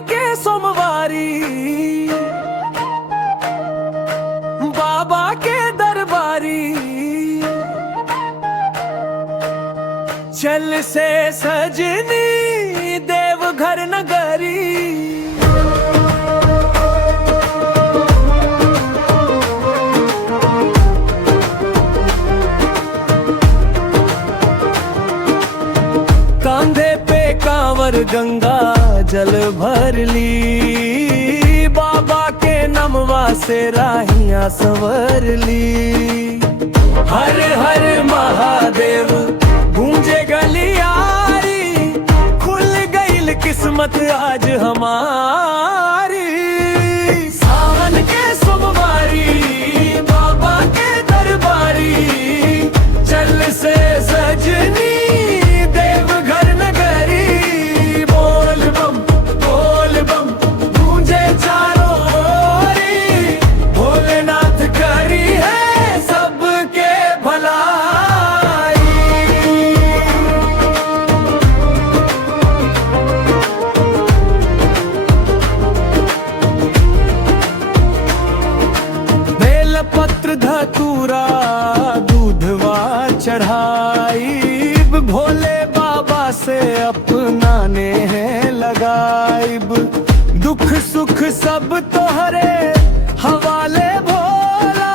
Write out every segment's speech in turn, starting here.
के सोमवारी बाबा के दरबारी, चल से सजनी देवघर नगरी। कांधे पे कांवर गंगा जल भर ली, बाबा के नमवा से राहियां संवर ली। हर हर महादेव गूंजे गलियारी, खुल गईल किस्मत आज हमारी। सावन के सोमवारी बाबा के दरबारी, चल से सजनी पत्र धतूरा दूधवा चढ़ाइब, भोले बाबा से अपनाने हैं लगाइब। दुख सुख सब तोहरे हवाले भोला,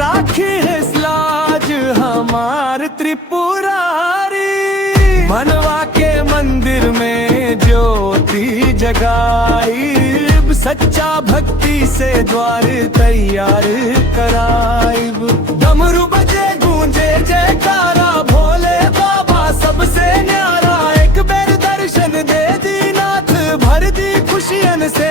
राखी है लाज हमार त्रिपुरारी। मनवा के मंदिर में ज्योति जगाइब, सच्चा भक्ति से द्वार तैयार कराइब। डमरू बजे गूंजे जयकारा, भोले बाबा सबसे न्यारा। एक बेर दर्शन दे दी नाथ, भर दी खुशियन से